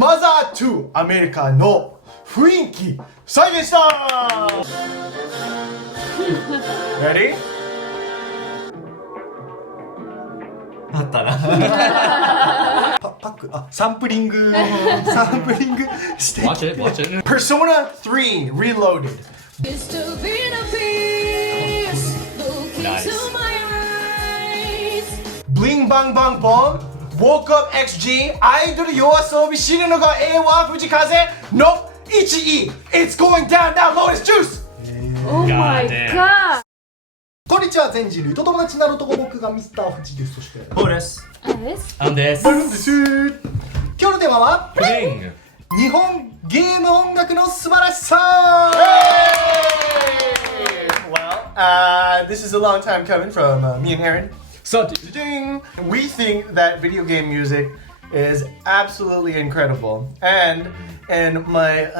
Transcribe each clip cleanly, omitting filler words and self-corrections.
マザー2アメリカの雰囲気再現したReady? あったなパックサンプリングして Watch it, watch it. Persona 3 Reloaded Nice. Bling Bang Bang Bong Woke Up XG アイドル夜遊び死ぬのがは藤風の 1E It's going down now Lotus Juice Oh my god! こんにちは、全人類と友達になる男、僕がミスターフジです。そしてそうです。あれです。アンです。今日のテーマはプリン。日本ゲーム音楽の素晴らしさ。 Well, this is a long time coming from me and Aaron. So, Ding! We think that video game music is absolutely incredible, and in my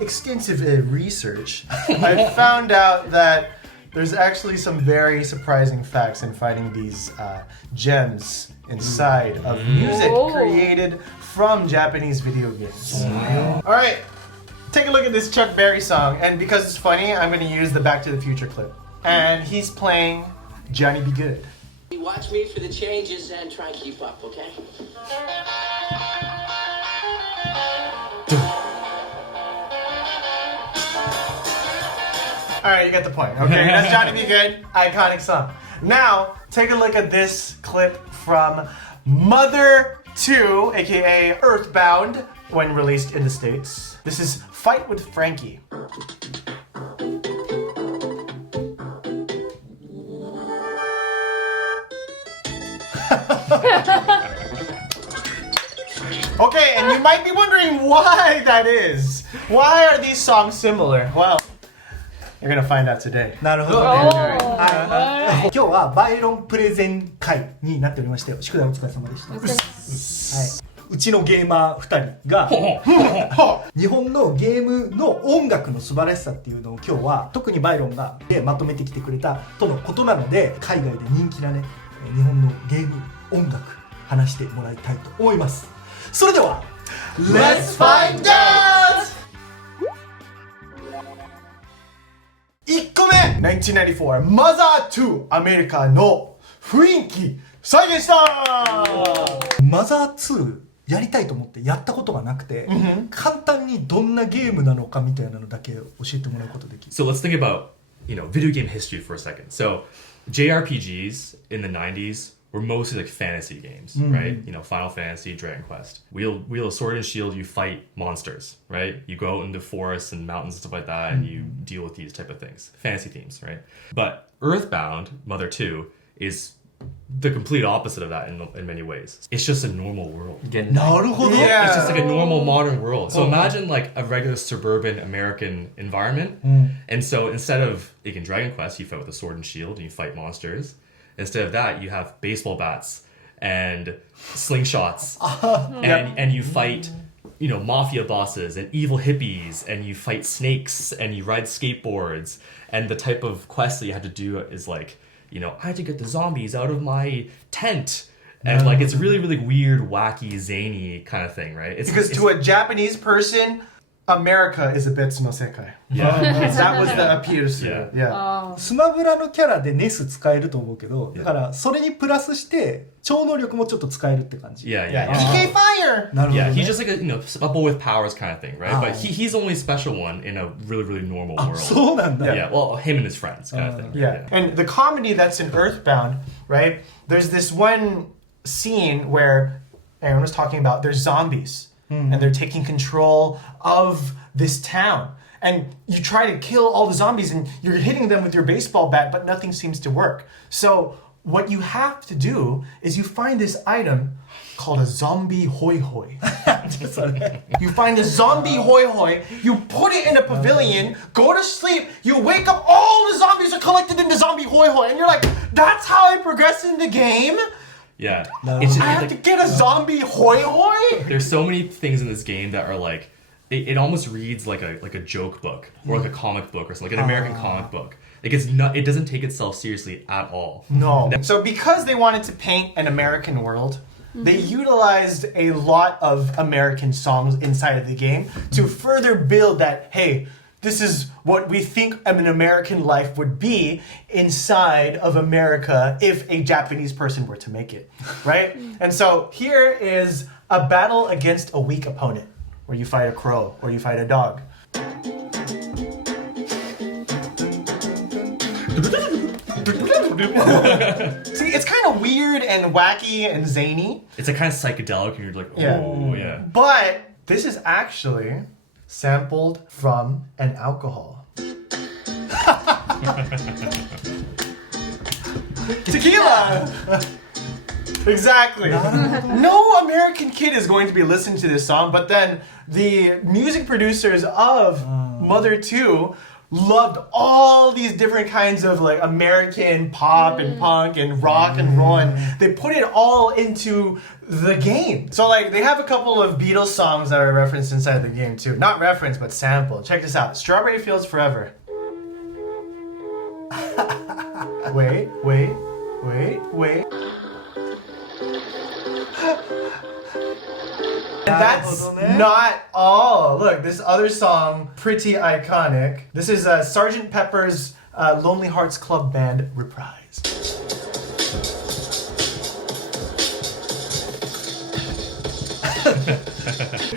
extensive research, I found out that there's actually some very surprising facts in finding these gems inside of music created from Japanese video games. All right, take a look at this Chuck Berry song, and because it's funny, I'm going to use the Back to the Future clip, and he's playing Johnny Be Good. Watch me for the changes and try and keep up, okay? Alright, you get the point. Okay, that's Johnny Be Good, iconic song. Now, take a look at this clip from Mother 2, aka EarthBound, when released in the States. This is Fight with Frankie. Okay, and you might be wondering why that is. Why are these songs similar? Well, you're gonna find out today. なるほどね。今日はバイロンプレゼン会になっておりまして、宿題お疲れ様でした。はい、うちのゲーマー2人が日本のゲームの音楽の素晴らしさっていうのを今日は特にバイロンがまとめてきてくれたとのことなので、海外で人気なね日本のゲーム音楽話してもらいたいと思います。それでは Let's find out! 1個目1994マザー2アメリカの雰囲気再現したマザー2やりたいと思ってやったことがなくて、簡単にどんなゲームなのかみたいなのだけ教えてもらうことできる。 So let's think about, video game history for a second. So JRPGs in the 90s were mostly like fantasy games, right? Final Fantasy, Dragon Quest. Wield a sword and shield, you fight monsters, right? You go out into forests and mountains and stuff like that, and you deal with these type of things. Fantasy themes, right? But EarthBound, Mother 2, is the complete opposite of that in many ways. It's just a normal world. なるほど。Yeah. It's just like a normal modern world. So imagine like a regular suburban American environment. And so instead of, like in Dragon Quest, you fight with a sword and shield and you fight monsters. Instead of that, you have baseball bats and slingshots, and you fight, mafia bosses and evil hippies, and you fight snakes, and you ride skateboards. And the type of quest that you have to do is like, I had to get the zombies out of my tent. And like, it's really, really weird, wacky, zany kind of thing, right? Because to a Japanese person, America is a bit no sekai. Yeah. That was the appeal to it. Yeah. スマブラのキャラでネス使えると思うけど、だからそれにプラスして超能力もちょっと使えるって感じ。 Yeah. PK Fire! なるほどね。 Yeah, he's just like a, a boy with powers kind of thing, right? But he's the only special one in a really, really normal world. そうなんだ。 Yeah, well, him and his friends kind of thing. Yeah. And the comedy that's in EarthBound, right? There's this one scene where Aaron was talking about there's zombies and they're taking control of this town. And you try to kill all the zombies and you're hitting them with your baseball bat, but nothing seems to work. So what you have to do is you find this item called a zombie hoi hoi. You find a zombie hoi hoi, you put it in a pavilion, go to sleep, you wake up, all the zombies are collected in the zombie hoi hoi, and you're like, that's how I progress in the game? Yeah. No. It's just, I have to get a zombie hoi hoi? there's so many things in this game that are like, it almost reads like a joke book or like a comic book or something, like an American comic book. Like it doesn't take itself seriously at all. No. So because they wanted to paint an American world, they utilized a lot of American songs inside of the game to further build that, hey, this is what we think an American life would be inside of America if a Japanese person were to make it, right? And so here is a battle against a weak opponent, where you fight a crow or you fight a dog. See, it's kind of weird and wacky and zany. It's a kind of psychedelic, and you're like, oh, yeah. But this is actually sampled from an alcohol. Tequila! Exactly. No American kid is going to be listening to this song, but then the music producers of Mother 2 loved all these different kinds of like American pop and punk and rock and roll, and they put it all into the game. So like they have a couple of Beatles songs that are referenced inside the game too. Not referenced, but sampled. Check this out. Strawberry Fields Forever. Wait. And that's not all. Look, this other song, pretty iconic. This is Sgt. Pepper's Lonely Hearts Club Band reprise.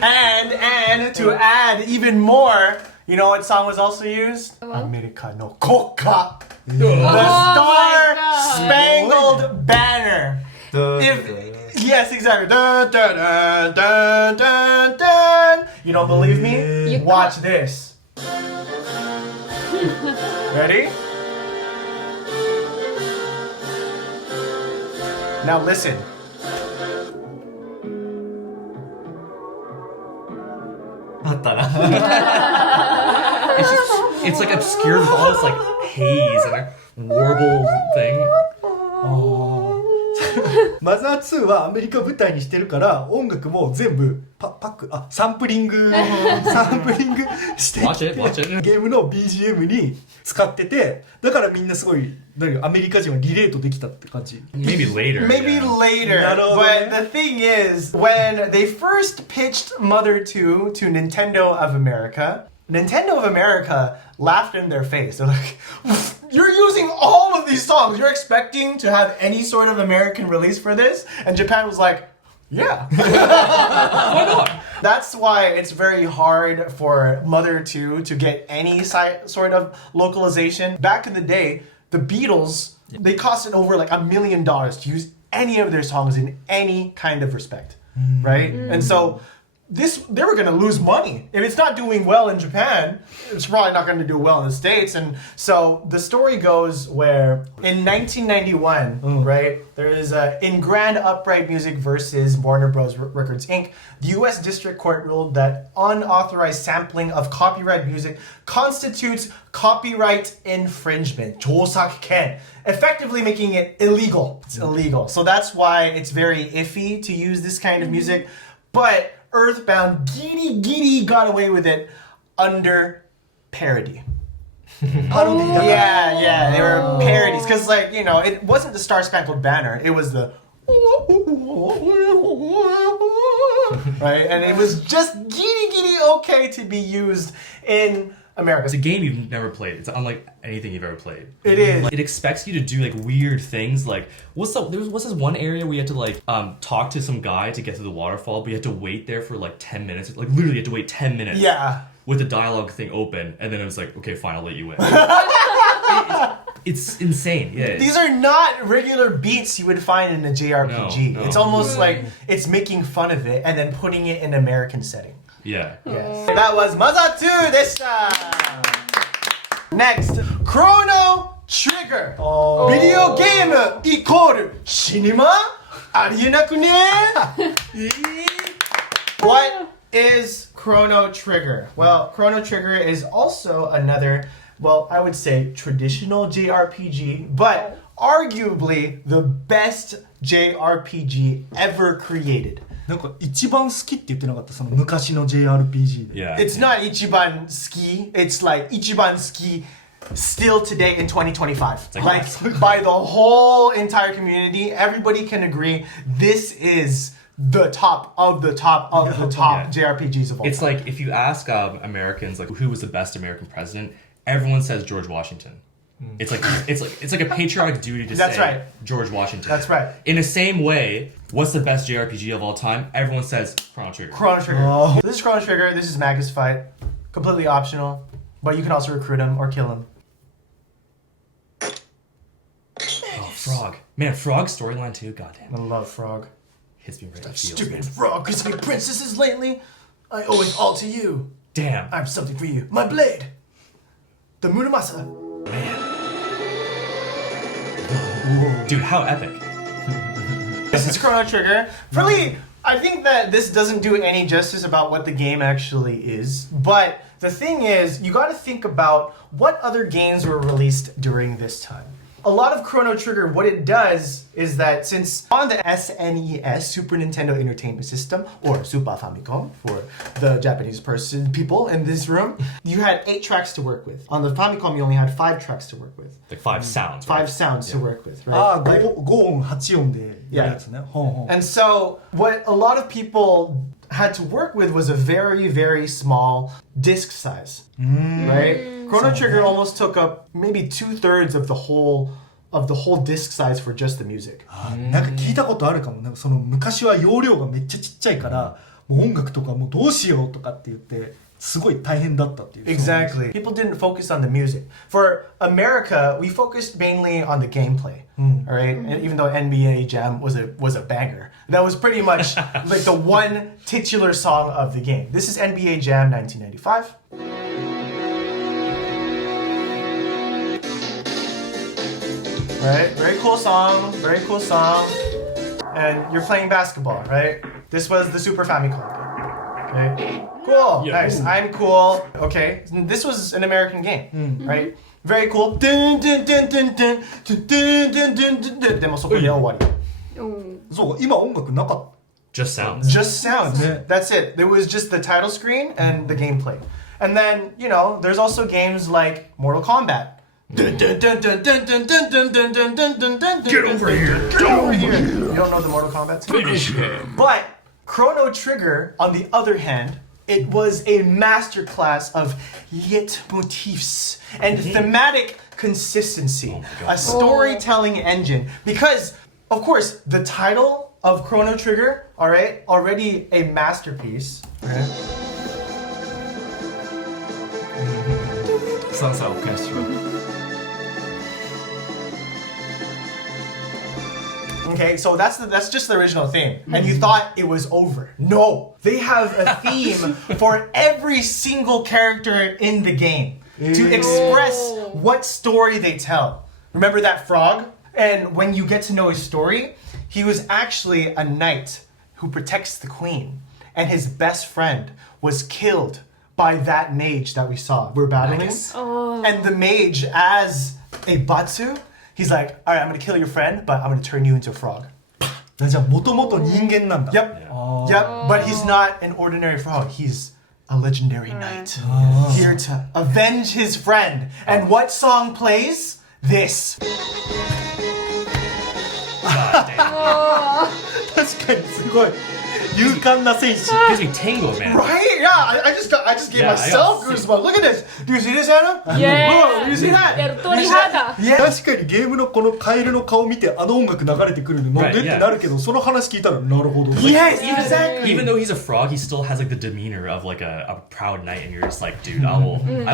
and to add even more, you know what song was also used? America no Coca. The Star Spangled Banner. Yes, exactly. Dun, dun, dun, dun, dun, dun. You don't believe me? Watch this. Ready? Now listen. It's like obscured with all this like haze and a warble thing. マザー2はアメリカ舞台にしてるから音楽も全部サンプリングしてきて Watch it. ゲームの BGM に使っててだからみんなすごいアメリカ人はリレートできたって感じ Maybe later. Maybe later. But the thing is, when they first pitched Mother 2 to Nintendo of America laughed in their face. They're like, you're using all of these songs. You're expecting to have any sort of American release for this? And Japan was like, yeah. Why not? That's why it's very hard for Mother 2 to get any sort of localization. Back in the day, the Beatles, they costed over like $1 million to use any of their songs in any kind of respect, right? And so they were going to lose money. If it's not doing well in Japan, it's probably not going to do well in the States. And so the story goes where in 1991, right, there is in Grand Upright Music versus Warner Bros. Records Inc., the U.S. District Court ruled that unauthorized sampling of copyright music constitutes copyright infringement, 조사권, effectively making it illegal. It's illegal. So that's why it's very iffy to use this kind of music. But EarthBound giddy got away with it under parody. Yeah, they were parodies. Because, like, you know, it wasn't the Star Spangled Banner, it was the right? And it was just giddy okay to be used in America. It's a game you've never played. It's unlike anything you've ever played. It is. It expects you to do like weird things. Like what's this one area where you had to like talk to some guy to get to the waterfall, but you had to wait there for like 10 minutes. Like literally, you had to wait 10 minutes. Yeah. With the dialogue thing open, and then it was like, okay, fine, I'll let you in. It's insane. Yeah. These are not regular beats you would find in a JRPG. No. It's almost like it's making fun of it and then putting it in an American setting. Yeah. Yes. That was Maza 2 deshita. Next, Chrono Trigger. Video game equal cinema? Arienaku ne? What is Chrono Trigger? Well, Chrono Trigger is also another, well, I would say traditional JRPG, but arguably the best JRPG ever created. なんか一番好きって言ってなかったその昔の JRPG で。Yeah. It's not 一番好き, it's like 一番好き still today in 2025. Like by the whole entire community, everybody can agree this is the top of the top of the top JRPGs of all It's time. like if you ask Americans like who was the best American president, everyone says George Washington. It's like a patriotic duty to That's say right. George Washington. That's right. In the same way, what's the best JRPG of all time? Everyone says Chrono Trigger. Chrono Trigger. This is Chrono Trigger. This is Magus Fight. Completely optional, but you can also recruit him or kill him. Oh, Frog. Man, Frog's storyline too. Goddamn. I love Frog. Hits me right in the feels. Stupid Frog, kissing princesses lately. I owe it all to you. Damn. I have something for you. My blade. The Muramasa. Dude, how epic. This is Chrono Trigger. Really, I think that this doesn't do any justice about what the game actually is. But the thing is, you gotta think about what other games were released during this time. A lot of Chrono Trigger, what it does is that since on the SNES, Super Nintendo Entertainment System, or Super Famicom for the Japanese people in this room, you had 8 tracks to work with. On the Famicom, you only had 5 tracks to work with. Like 5 sounds. 5 sounds to work with, right? ああ、5音、8音でやるやつね。ほんほん。 And so, what a lot of people had to work with was a very, very small disc size, right? Chrono Trigger almost took up maybe 2/3 of the whole disc size for just the music. なんか聞いたことあるかも。なんかその昔は容量がめっちゃちっちゃいから、もう音楽とかもうどうしようとかって言って、すごい大変だったっていう。Exactly. People didn't focus on the music. For America, we focused mainly on the gameplay. All right, and even though NBA Jam was a banger, that was pretty much like the one titular song of the game. This is NBA Jam 1995. Right, very cool song, very cool song. And you're playing basketball, right? This was the Super Famicom game. Okay, cool, Yeah. nice. I'm cool. Okay, this was an American game, right? Very cool. Dun, dun, dun, dun, dun, dun, dun, dun, dun, dun, dun. でもそこで終わり。そう、今音楽なかった。 Just sounds. Just sounds. Yeah. That's it. There was just the title screen and the gameplay. And then, you know, there's also games like Mortal Kombat. Dun, dun, dun, dun, dun, dun, dun, dun, dun, dun, dun, dun, dun, Get over here. Get over here. You don't know the Mortal Kombat? Finish him. But Chrono Trigger, on the other hand, it was a masterclass of leitmotifs and thematic consistency, a storytelling engine. Because, of course, the title of Chrono Trigger, all right, already a masterpiece. Right? Sounds like orchestral. Okay, so that's just the original theme. And you thought it was over. No. They have a theme for every single character in the game to express what story they tell. Remember that frog? And when you get to know his story, he was actually a knight who protects the queen. And his best friend was killed by that mage that we saw. We're battling. And the mage, as a Batsu, he's like, all right, I'm going to kill your friend, but I'm going to turn you into a frog. じゃあ、もともと人間なんだ。 Yep. Yep. But he's not an ordinary frog. He's a legendary knight. Here to avenge his friend. And what song plays? This. 確かにすごい。勇敢な戦士。 Gives me tingle, man. Right? Yeah, I just gave Yeah, myself I got goosebumps. Look at this. Do you see this, Anna? Yeah. Whoa, do you see that? やる鳥肌。 Yeah. 確かにゲームのこのカエルの顔見てあの音楽流れてくるのなんで Right, って yeah. なるけど、その話聞いたらなるほど。 Yes, exactly. Even though he's a frog, he still has like the demeanor of like a proud knight, and you're just like, dude, I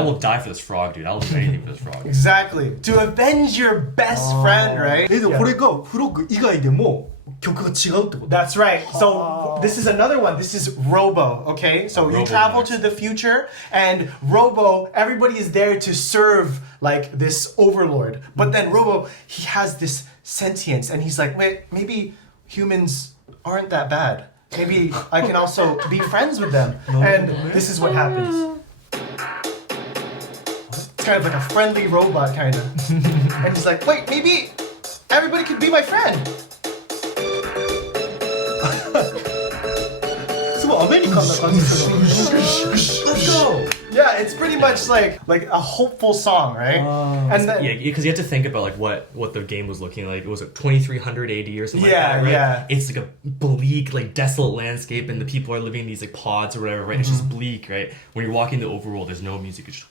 will die for this frog, dude. I will do anything for this frog. Exactly. To avenge your best friend, right? でもこれがフロッグ以外でも曲が違うってこと？ That's right. So this is another one. This is Robo, okay? So you Robo travel Max. to the future and Robo, everybody is there to serve like this overlord. But then Robo, he has this sentience and he's like, wait, maybe humans aren't that bad. Maybe I can also be friends with them. And this is what happens. It's kind of like a friendly robot, kind of. And he's like, wait, maybe everybody could be my friend. つごいアメリカンな感じする。 Let's go. Yeah, it's pretty much like a hopeful song, right? And then, Yeah, because you have to think about like what the game was looking like. It was like 2300 AD or something Yeah, like that, right? yeah. It's like a bleak, like desolate landscape, and the people are living in these like pods or whatever, right? It's just bleak, right? When you're walking the overworld, there's no music. It's just...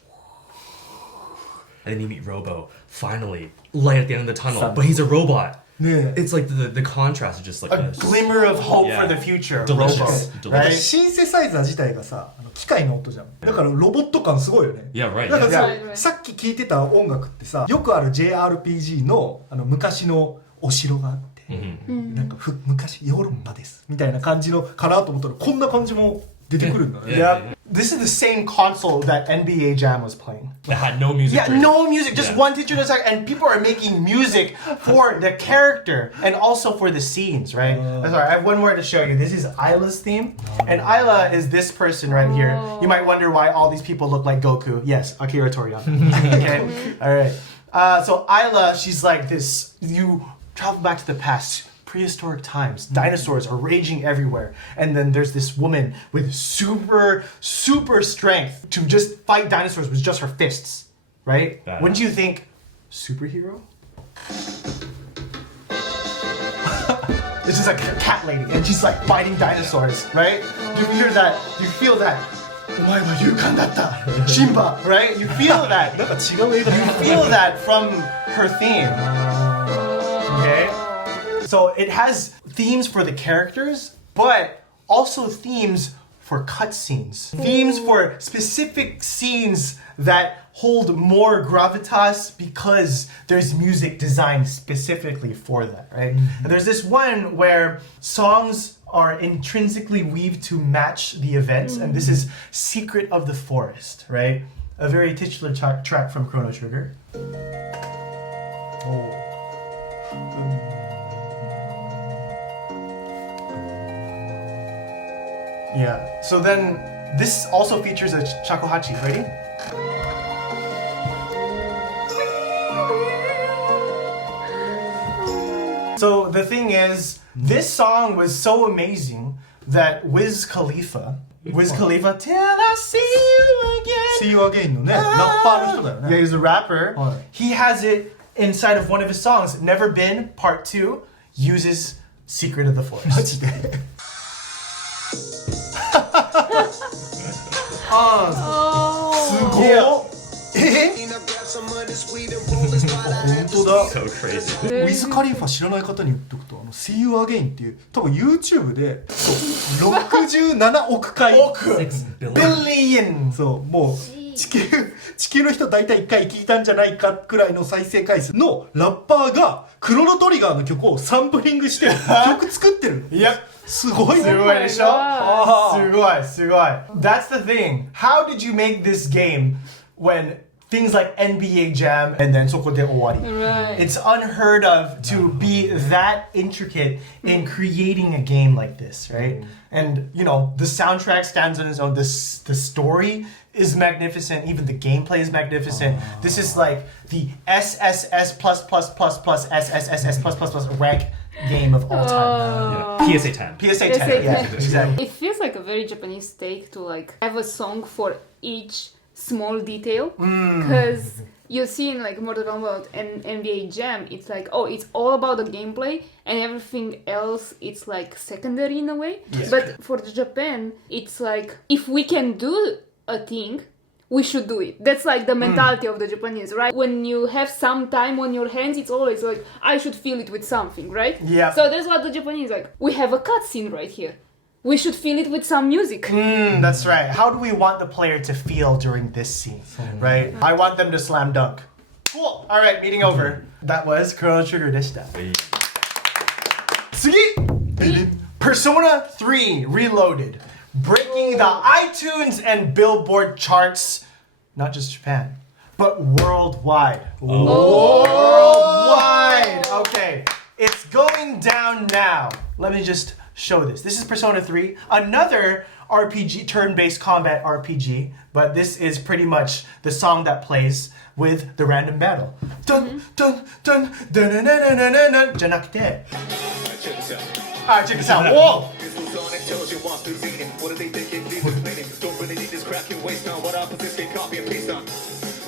And then you meet Robo, finally, light at the end of the tunnel, but he's a robot. Yeah. It's like the contrast is just like a this. glimmer of hope Yeah. for the future. Delicious. Robo, Delicious. right? シンセサイザー自体がさ、機械の音じゃん。だからロボット感すごいよね。 Yeah, right. だから Yeah. さ、さっき聞いてた音楽ってさ、よくある JRPG の昔のお城があって、なんか昔ヨーロッパですみたいな感じのかなと思ったらこんな感じも出てくるんだね。Yeah. This is the same console that NBA Jam was playing. That had no music. Yeah, for it. no music, just Yeah. one teacher to second, and people are making music for the character and also for the scenes, right? Sorry, I have one more to show you. This is Isla's theme, and Isla is this person right here. You might wonder why all these people look like Goku. Yes, Akira Toriyama. Okay, all right. So Isla, she's like this. You travel back to the past. Prehistoric times, dinosaurs are raging everywhere, and then there's this woman with super strength to just fight dinosaurs with just her fists, right? Badass. Wouldn't you think superhero? It's just like a cat lady, and she's like fighting dinosaurs, right? You hear that? You feel that? お前は勇敢だったシンバ right? You feel that? なんか違う映画 You feel that from her theme. Okay? So it has themes for the characters, but also themes for cutscenes. Themes for specific scenes that hold more gravitas because there's music designed specifically for that, right? And there's this one where songs are intrinsically weaved to match the events, and this is Secret of the Forest, right? A very titular track from Chrono Trigger. Yeah, so then this also features a shakuhachi. Ready? So the thing is, this song was so amazing that Wiz Khalifa, Till I see you again. See You Again のね、ラッパーの人だよ Yeah, ね。 he's a rapper. Right. He has it inside of one of his songs. Never Been, Part 2, uses Secret of the マ Forest. ジで。すごい。本当だ。 So crazy. ウィズ・カリファ知らない方に言っておくと、See You Again っていう多分 YouTube でそう67億回6 billion. Billion! そうもう地球の人大体1回聞いたんじゃないかくらいの再生回数のラッパーがクロノトリガーの曲をサンプリングして曲作ってる。 Yep. すごいね。すごいでしょ？あーすごい、すごい。That's the thing. How did you make this game when things like NBA Jam and then そこで終わり? Right. It's unheard of to be that intricate in creating a game like this, right? And you know, the soundtrack stands on its own. The story is magnificent. Even the gameplay is magnificent. This is like the SSS plus SSSS plus rank game of all time. Yeah. PSA 10. PSA 10, PSA yeah, 10. exactly. It feels like a very Japanese take to like have a song for each small detail, because you see in like Mortal Kombat and NBA Jam, it's like, oh, it's all about the gameplay and everything else it's like secondary in a way. Yes. But for Japan, it's like if we can do a thing, we should do it. That's like the mentality of the Japanese, right? When you have some time on your hands, it's always like, I should fill it with something, right? Yeah. So that's what the Japanese like. We have a cutscene right here. We should fill it with some music. That's right. How do we want the player to feel during this scene, right? I want them to slam dunk. Cool. All right, meeting over. That was Chrono Trigger でした。次! Persona 3 Reloaded. Breaking the iTunes and Billboard charts, not just Japan, but worldwide. Worldwide! Okay, it's going down now. Let me just show this. This is Persona 3, another RPG, turn-based combat RPG, but this is pretty much the song that plays with the random battle. Dun dun dun dun dun dun dun dun dun. じゃなくて、check this out. Whoa! intelligent walk through Xenon. What do they think it needs explaining? Don't really need this crap, can waste on what opposites can copy and paste on.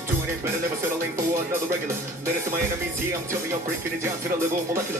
Doing it better, never settling for another regular. Let it to my enemies, yeah, I'm telling you, I'm breaking it down to the level of molecular.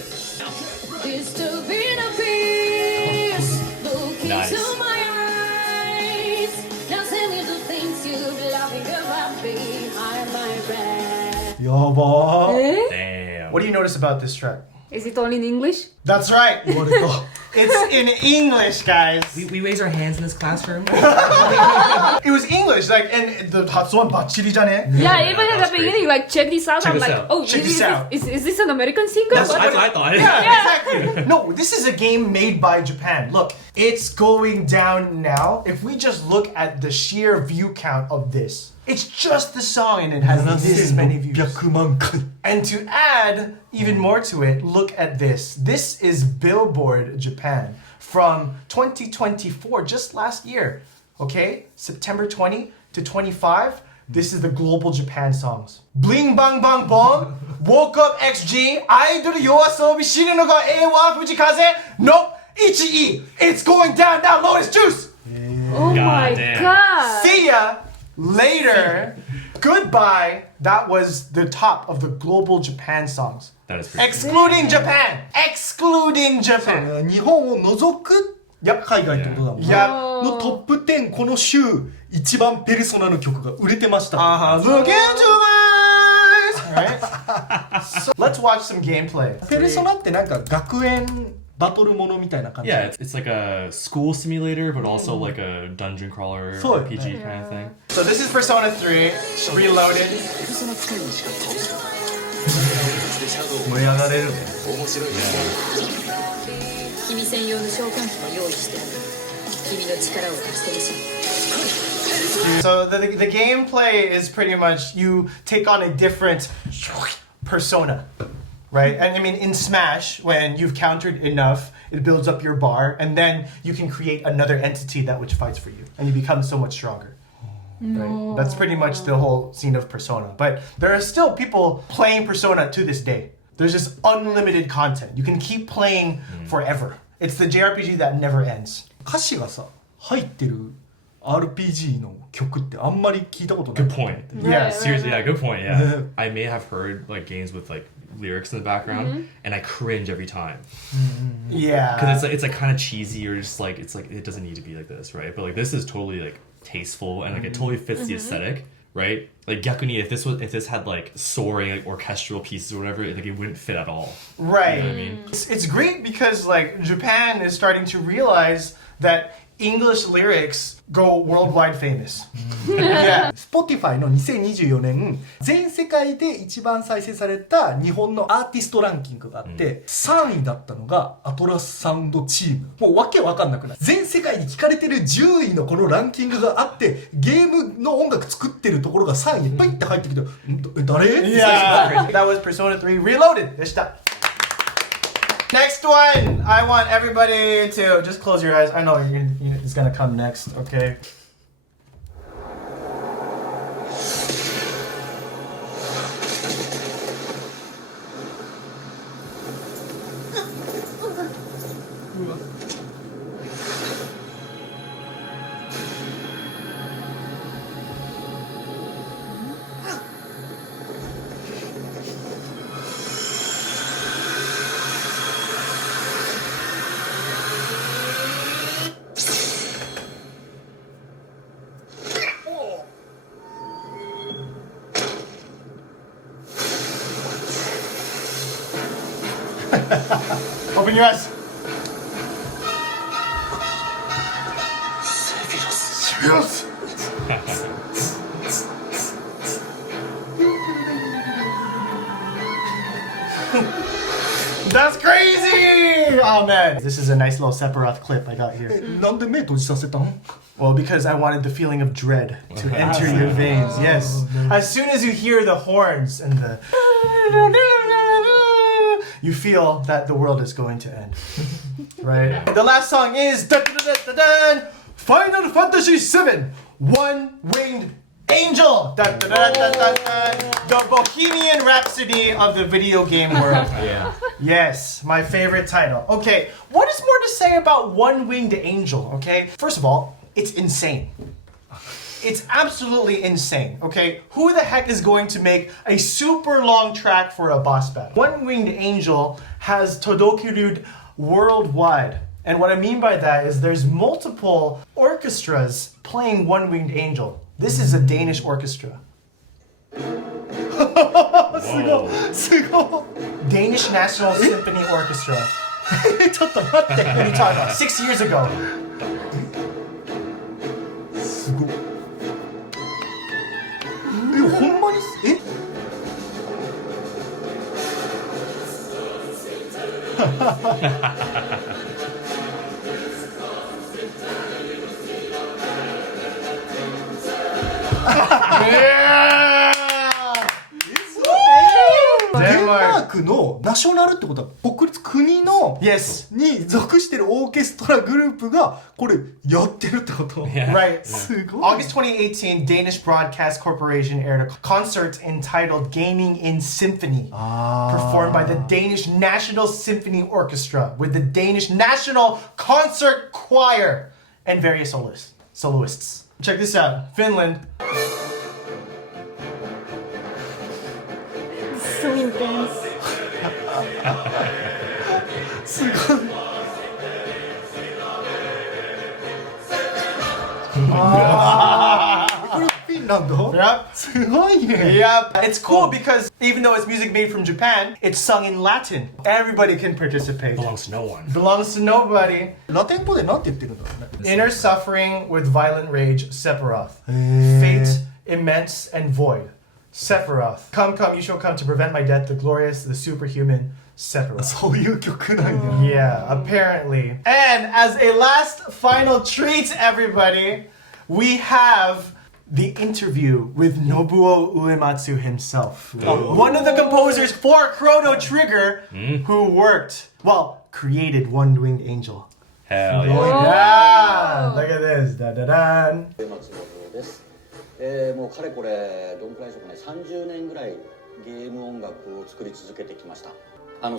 Disturbing a peace, look Nice. into my eyes. Now tell me the things you're laughing about behind my back. やばー Damn. What do you notice about this track? Is it all in English? That's right. 言われた It's in English, guys. We raise our hands in this classroom. It was English, like, and the Hatsuan Bachiri jane. Yeah, even at that's the beginning, like check this out. Check I'm this like, out. oh, Check this out. Is this an American singer? That's What? That's what I thought. Yeah, exactly. No, this is a game made by Japan. Look, it's going down now. If we just look at the sheer view count of this, it's just the song and it has this many views. 7600万回 And to add even more to it, look at this. This is Billboard Japan from 2024, just last year. Okay? September 20 to 25. This is the global Japan songs. Bling Bang Bang Bong, Woke Up XG, Idol Yoasobi Shirino ga Ewa Fujikaze, Nope, Ichi-E. It's going down now, Lotus Juice. Oh my damn. god! See ya later. Goodbye. That was the top of the global Japan songs. That is pretty Excluding Japan. Excluding Japan. 日本を除く Yep. 海外ってことだもんね Yep. のトップ10この週一番ペルソナの曲が売れてました Look into my eyes. Alright. So let's watch some gameplay. ペルソナってなんか学園バトルものみたいな感じ Yeah, it's like a school simulator, but also like a dungeon crawler So, RPG kind of thing. So this is Persona 3 Reloaded. 盛り上がれるね君専用の召喚機も用意してある。君の力を貸してほしい。 So the gameplay is pretty much you take on a different persona, right? And I mean in Smash, when you've countered enough, it builds up your bar, and then you can create another entity that which fights for you, and you become so much stronger. Right? That's pretty much the whole scene of Persona. But there are still people playing Persona to this day. There's just unlimited content. You can keep playing forever. It's the JRPG that never ends. 歌詞がさ入ってる RPG の曲ってあんまり聞いたことない Good point. Yeah, Seriously, yeah, good point. Yeah, I may have heard like games with like lyrics in the background, and I cringe every time Yeah. because it's like kind of cheesy or just like it's like it doesn't need to be like this, right? But like this is totally like tasteful and like it totally fits the aesthetic, right? Like Gyakuni, if this had like soaring like orchestral pieces or whatever, like it wouldn't fit at all. Right. You know what I mean? It's great because like Japan is starting to realize that English lyrics go worldwide famous. Yeah. Spotify の2024年全世界で一番再生された日本のアーティストランキングがあって、3位だったのがアトラスサウンドチーム。もうわけわかんなくない。全世界に聞かれてる10位のこのランキングがあってゲームの音楽作ってるところが3位にパイって入ってきて誰 Yeah. That was Persona 3 Reloaded. Next one. I want everybody to just close your eyes. I know it's gonna come next. Okay. Open your eyes. Sephiroth. That's crazy! Oh man. This is a nice little Sephiroth clip I got here. なんで目閉じさせたん Well, because I wanted the feeling of dread to enter your veins. Yes. As soon as you hear the horns and the you feel that the world is going to end. Right? The last song is Final Fantasy VII One Winged Angel! Dun, dun, dun, dun, dun, dun. The Bohemian Rhapsody of the video game world. Yeah. Yes, my favorite title. Okay, what is more to say about One Winged Angel, okay? First of all, it's insane. It's absolutely insane, okay? Who the heck is going to make a super long track for a boss battle? One Winged Angel has todokiru'd worldwide. And what I mean by that is there's multiple orchestras playing One Winged Angel. This is a Danish orchestra. Whoa. すごい Danish National Symphony Orchestra. ちょっと待って What are you talking about? 6 years ago. すごいほんまにデンマークのナショナルってことは国立国の Yes. に属してるオーケストラグループがこれやってるってこと Yeah. Right. すごい August 2018, Danish Broadcast Corporation aired a concert entitled Gaming in Symphony, performed by the Danish National Symphony Orchestra with the Danish National Concert Choir and various soloists. Check this out. Finland. So intense. すごいこれフィンランド Yep. すごいね Yep. It's cool because even though it's music made from Japan, it's sung in Latin. Everybody can participate. Belongs to no one. Belongs to nobody. ラテン語でなんて言ってるんだろうね Inner suffering with violent rage, Sephiroth. Fate, immense and void, Sephiroth. Come, come, you shall come to prevent my death, the glorious, the superhuman, Sephiroth. そういう曲なんや Yeah, apparently. And as a last final treat, everybody, we have the interview with Nobuo Uematsu himself. One of the composers for Chrono Trigger who created One Winged Angel. Hell yeah. Yeah, look at this. Da da da. 松本です、もうかれこれどんくらいでしょうかね30年ぐらいゲーム音楽を作り続けてきました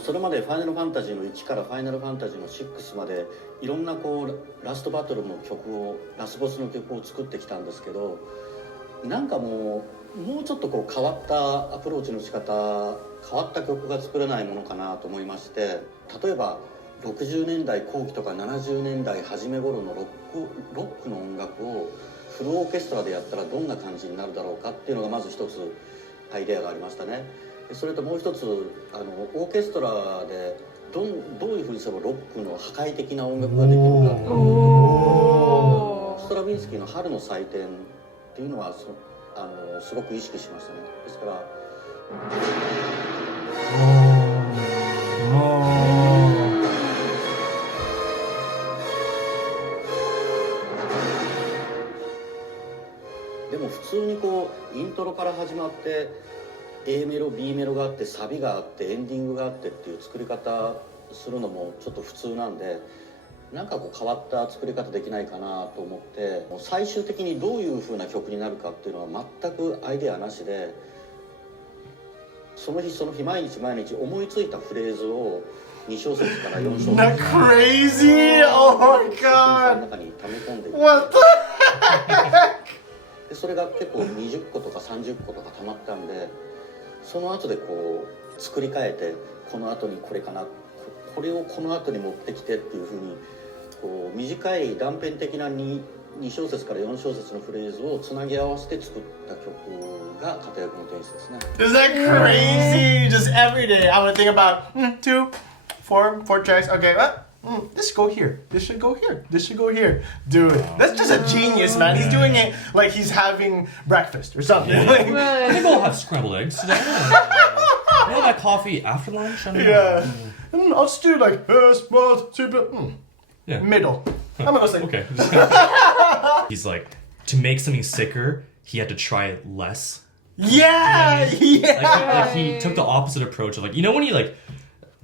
それまでファイナルファンタジーの1からファイナルファンタジーの6までいろんなラストバトルの曲をラスボスの曲を作ってきたんですけどなんかもうちょっと変わったアプローチの仕方変わった曲が作れないものかなと思いまして例えば60年代後期とか70年代初め頃のロックの音楽をフルオーケストラでやったらどんな感じになるだろうかっていうのがまず一つアイデアがありましたね。それともう一つオーケストラでどういうふうにすればロックの破壊的な音楽ができるかっていうストラヴィンスキーの春の祭典っていうのはすごく意識しましたね。ですからでも普通にイントロから始まって A メロ B メロがあってサビがあってエンディングがあってっていう作り方するのもちょっと普通なんでなんか変わった作り方できないかなと思って最終的にどういう風な曲になるかっていうのは全くアイデアなしでその日その日毎日毎日思いついたフレーズを2小節から4小節 Not crazy! Oh my の god! 中に溜め込んでいく What the heck? でそれが結構20個とか30個とか溜まったんでその後で作り変えてこの後にこれかなこれをこの後に持ってきてっていう風に短い断片的な 2小節から4小節のフレーズをつなぎ合わせて作った曲が片役の天使ですね。 Is that crazy? Just every day I would think about 2, 4 tracks. Okay, what? This should go here. This should go here. This should go here. Dude, that's just a genius, man. He's doing it like he's having breakfast or something. Like, I think we'll have scrambled eggs today. We'll have that coffee after lunch. I don't know. yeah. I'll just do like Yeah. middle. I'm gonna go say. Okay. He's like, to make something sicker, he had to try it less. Yeah, yeah. Like he took the opposite approach of when you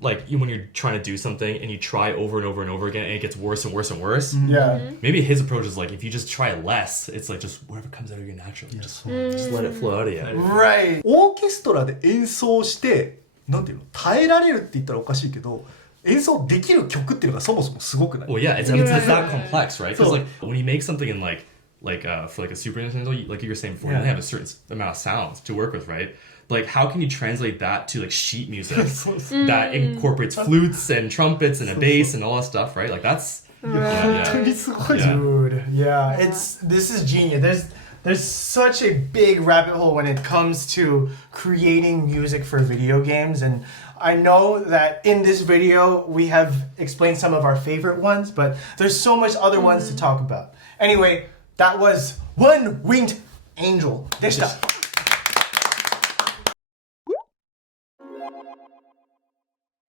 like when you're trying to do something and you try over and over and over again and it gets worse and worse and worse. Yeah. Maybe his approach is like if you just try less, it's like just whatever comes out of you naturally. Just let it flow out of you. Right. オーケストラで演奏してなんていうの耐えられるって言ったらおかしいけど演奏できる曲っていうのがそもそもすごくない Well, yeah, it's that complex, right? Because like when you make something in like for like a Super Nintendo, like you were saying before, they have a certain amount of sounds to work with, right? Like how can you translate that to like sheet music that incorporates flutes and trumpets and a bass and all that stuff, right? Like that's 本当にすごい Dude, yeah, this is genius. There's such a big rabbit hole when it comes to creating music for video games, and I know that in this video we have explained some of our favorite ones, but there's so much other ones to talk about. Anyway, that was One Winged Angel でした。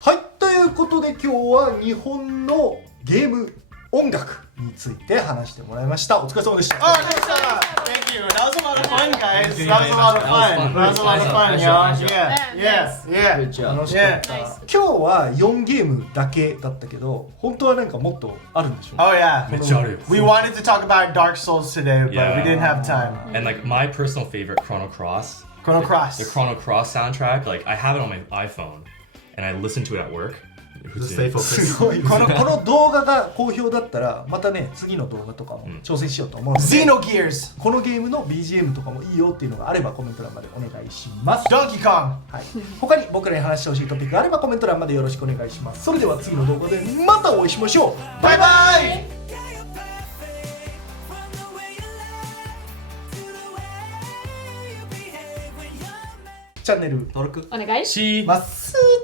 はい、ということで今日は日本のゲーム音楽について話してもらいました。お疲れ様でした。Oh, thank you. That was a lot of fun, guys. That was a lot of fun. That was a lot of fun, y'all. Yeah. Good job. 楽しかった。今日は4ゲームだけだったけど、本当はなんかもっとあるんでしょう Oh, yeah. めっちゃあるよ。 We wanted to talk about Dark Souls today, but Yeah. we didn't have time. And like my personal favorite, Chrono Cross. Chrono Cross. The Chrono Cross soundtrack, like I have it on my iPhone, and I listen to it at work. Stay focused. すごいこの動画が好評だったらまたね次の動画とかも挑戦しようと思うので、Xenogears. このゲームの BGM とかもいいよっていうのがあればコメント欄までお願いします。 Donkey Kong. はい、他に僕らに話してほしいトピックがあればコメント欄までよろしくお願いします。それでは次の動画でまたお会いしましょう。バイバイ。チャンネル登録お願いしします。